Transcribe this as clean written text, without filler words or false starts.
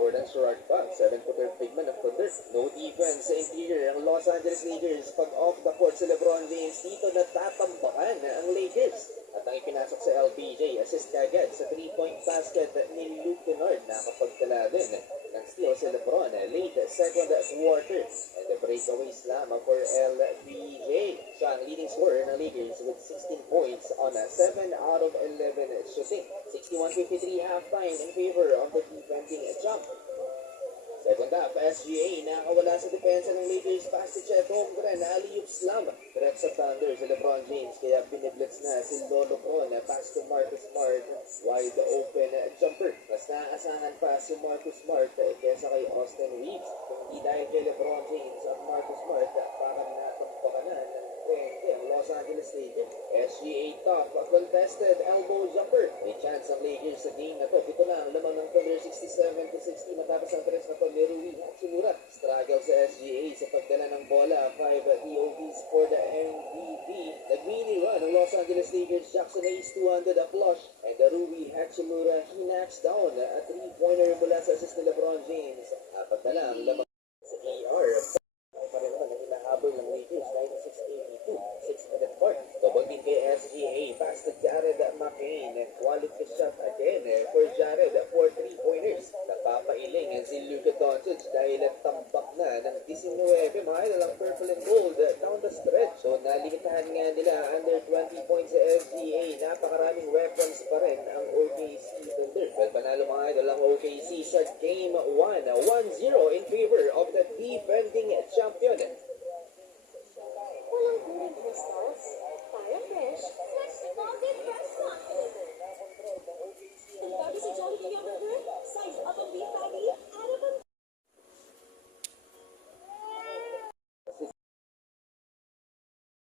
Jordan Sherrard pa, 7-footer big man of Thunder. No defense sa interior ang Los Angeles Lakers. Pag off the court si LeBron James, dito natatambakan ang Lakers. At ang ipinasok sa LBJ, assist kagad sa 3-point basket ni Luke Kennard. Nakapagtala din ng steal si LeBron late second quarter. And the breakaway slam for LBJ. Siya ang leading scorer ng Lakers with 16 points on 7 out of 11 shooting. 61-53 halftime in favor of the defending champ. Second half, SGA nakawala sa depensa ng Lakers. Pass to Chet Holmgren, alley-oop slam. Threat sa Thunder si LeBron James, kaya biniblitz na si Lolo Con. Pass to Marcus Smart, wide open jumper. Mas naaasahan pa si Marcus Smart kesa kay Austin Reeves. Kung hindi dahil kay LeBron James at Marcus Smart, parang natampakan na ng Los Angeles Lakers. SGA top, contested elbow jumper. May chance ang Lakers sa game na to. Ito na ang lamang ng Thunder, 67-60 matapos ang tres na to ni Rui Hachimura. Struggle sa SGA sa pagdala ng bola. 5 DOTs for the MVP. Nag-mini run ng Los Angeles Lakers. Jackson Hayes 200 a flush. And the Rui Hachimura, he knocks down a 3-pointer mula sa assist ni LeBron James. Apat na lang lamang sa AR. Pa rin naman ang inahabol ng Lakers, 96-82, 6-minute mark. Double team kay SGA, pass to Jared McCain. Quality shot again for Jared for 3-pointers. Napapailing si Luka Doncic dahil tambak na ng 19, mga idol ang purple and gold down the stretch. So nalimitahan nga nila under 20 points sa SGA. Napakaraming weapons pa rin ang OKC Thunder. Well, panalo mga idol ang OKC sa game 1, 1-0 in favor of the defending champion.